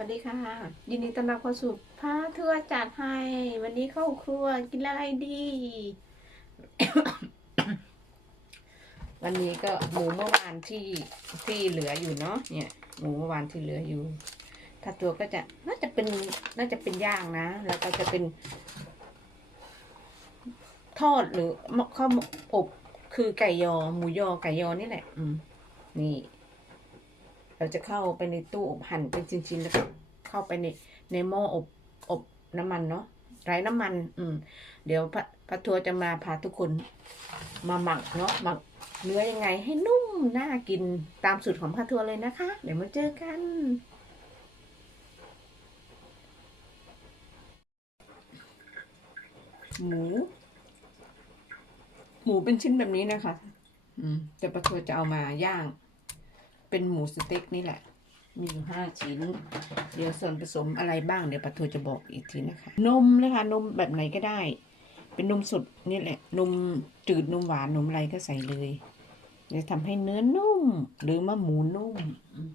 วัสดีค่ะ ยินดีต้อนรับเข้าสู่พาทัวร์จัดให้วันนี้เข้าครัวกินอะไรดี วันนี้ก็หมูเมื่อวานที่ที่เหลืออยู่เนาะเนี่ยหมูเมื่อวานที่เหลืออยู่พาทัวก็จะน่าจะเป็นน่าจะเป็นย่างนะ แล้วก็จะเป็น ทอดหรือข้าวอบคือไก่ยอ หมูยอไก่ยอนี่แหละ อืมนี่ เราจะเข้าไปในตู้อบหั่นเป็นชิ้นๆแล้วก็เข้าไปในในหม้ออบอบน้ำมันเนาะไร้น้ำมัน อืม เดี๋ยวพระพระทัวจะมาพาทุกคนมาหมักเนาะหมักเนื้อยังไงให้นุ่มน่ากินตามสูตรของพระทัวเลยนะคะ เดี๋ยวมาเจอกัน หมู หมูเป็นชิ้นแบบนี้นะคะ อืมแต่พระทัวจะเอามาย่าง เป็นหมูสเต็กนี่แหละ มีอยู่ห้าชิ้น เดี๋ยวส่วนผสมอะไรบ้างเดี๋ยวปะทูจะบอกอีกทีนะคะ นมนะคะ นมแบบไหนก็ได้ เป็นนมสดนี่แหละ นมจืดนมหวานนมอะไรก็ใส่เลยจะทำให้เนื้อนุ่ม หรือว่าหมูนุ่มอืม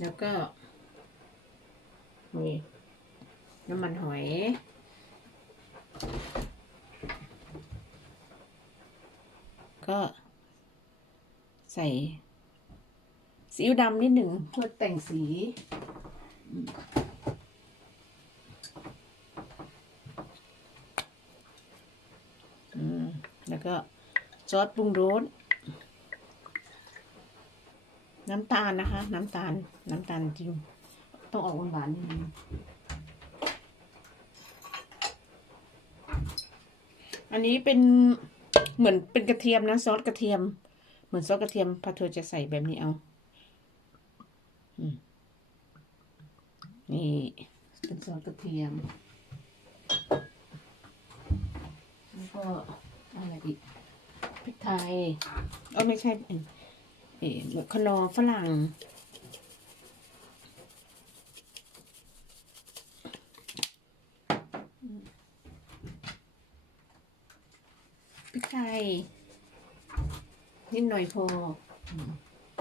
แล้วก็นี่น้ำมันหอย ก็ใส่ซีอิ๊วดำนิดหนึ่งเพื่อแต่งสี แล้วก็ซอสปรุงรสน้ำตาลนะคะ น้ำตาล น้ำตาลจริง ต้องออกหวานนิดนึงอันนี้เป็น เหมือนเป็นกระเทียมนะซอสกระเทียม เหมือนซอสกระเทียมพาเธอจะใส่แบบนี้เอาอนี่เป็นซอสกระเทียมแล้วก็อะไรอีกพริกไทยเออไม่ใช่เออเอขนอฝรั่ง พริกไทย นิดหน่อยพอ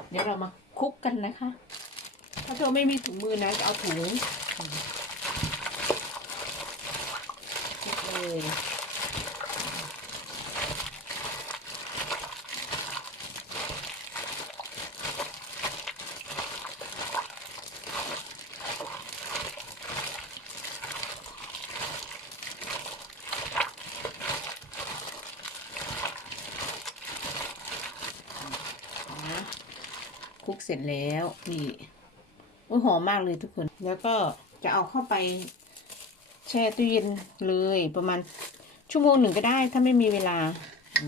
เดี๋ยวเรามาคลุกกันนะคะ ถ้าเธอไม่มีถุงมือนะจะเอาถุงเลย เสร็จแล้วนี่โอ้หอมมากเลยทุกคน แล้วก็จะเอาเข้าไปแช่ตู้เย็นเลยประมาณชั่วโมงหนึ่งก็ได้ถ้าไม่มีเวลาอ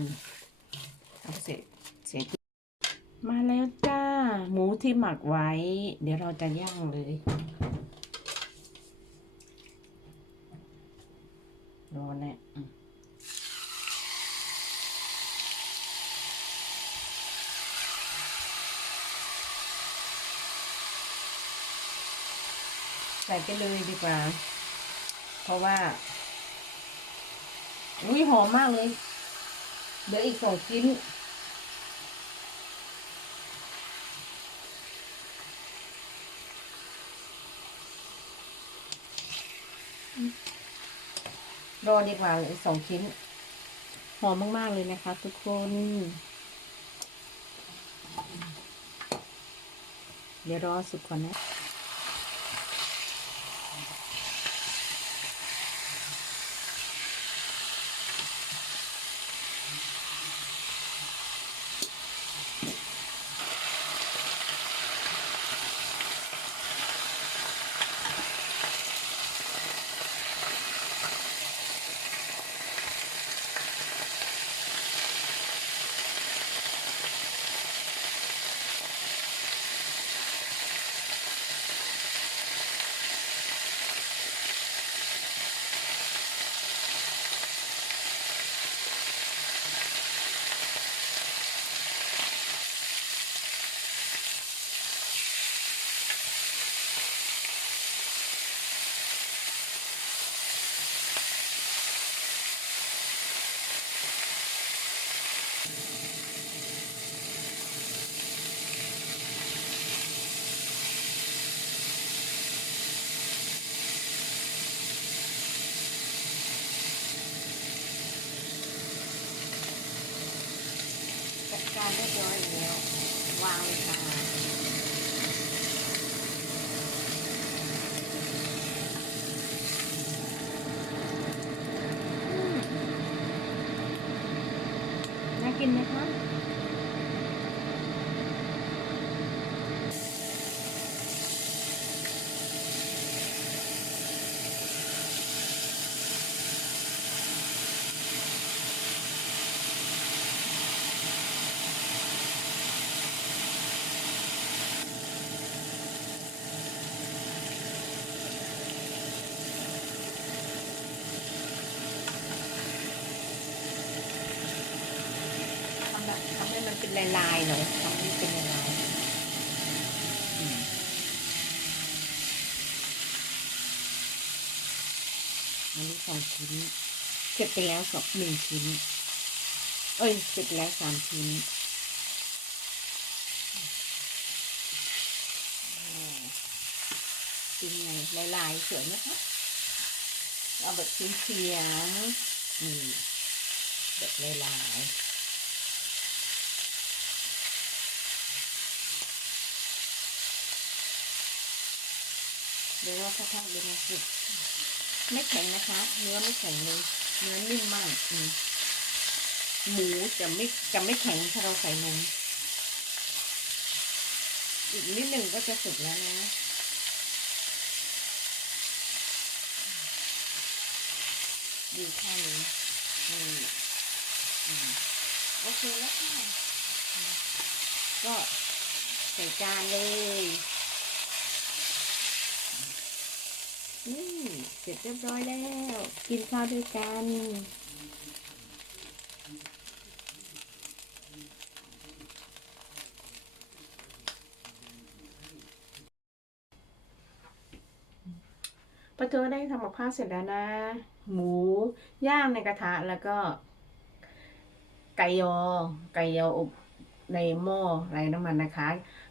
เอาเสร็จเสร็จมาแล้วจ้า หมูที่หมักไว้ เดี๋ยวเราจะย่างเลยรอแน่ ใส่ไปเลยดีกว่า เพราะว่า อุ้ยหอมมากเลย เดี๋ยวอีกสองชิ้น รอดีกว่าเลยสองชิ้น หอมมากๆเลยนะคะทุกคนเดี๋ยวรอสุกก่อนนะ การเรียบร้อยแล้ว วางเลยค่ะอืมน่ากินไหมคะ ทำแบบทำให้มัน เป็นลายๆหน่อยทำให้มันเป็นลายอันนี้สองชิ้นเสร็จไปแล้วสองหนึ่งชิ้น เอ้ยเสร็จแล้วสามชิ้นอ่าเป็นไงลายๆสวยไหมคะเอาแบบชิ้นเฉียงๆนี่แบบลายๆ ดี๋ยวเราสักพักเดี๋ยวมาสุกไม่แข็งนะคะ เนื้อไม่แข็งเลยเนื้อนิ่มมากอืมหมูจะไม่จะไม่แข็งถ้าเราใส่นมอีกนิดหนึ่งก็จะสุกแล้วนะดีแค่นี้นี่อืมโอเคแล้วค่ะก็ใส่จานเลย นี่เสร็จเรียบร้อยแล้ว กินข้าวด้วยกันประตูได้ทำกับข้าวเสร็จแล้วนะ หมูย่างในกระทะแล้วก็ ไก่ยอ ไก่ยออบในหม้อไร้น้ำมันนะคะ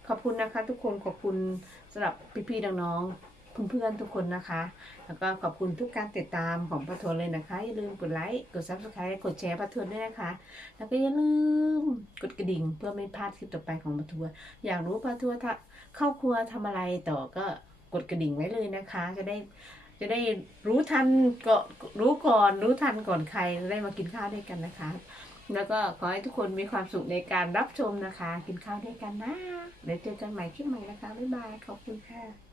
ขอบคุณนะคะ ทุกคนขอบคุณสำหรับพี่ๆน้องๆ เพื่อนๆทุกคนนะคะ แล้วก็ขอบคุณทุกการติดตามของป้าทวนเลยนะคะ อย่าลืมกดไลค์ กด subscribe กดแชร์ป้าทวนด้วยนะคะ แล้วก็อย่าลืมกดกระดิ่งเพื่อไม่พลาดคลิปต่อไปของป้าทวนอยากรู้ป้าทวนเข้าครัวทำอะไรต่อก็กดกระดิ่งไว้เลยนะคะ จะได้จะได้รู้ทันก็รู้ก่อนรู้ทันก่อนใครได้มากินข้าวด้วยกันนะคะ แล้วก็ขอให้ทุกคนมีความสุขในการรับชมนะคะ กินข้าวด้วยกันนะเดี๋ยวเจอกันใหม่คลิปใหม่นะคะบ๊ายบายขอบคุณค่ะ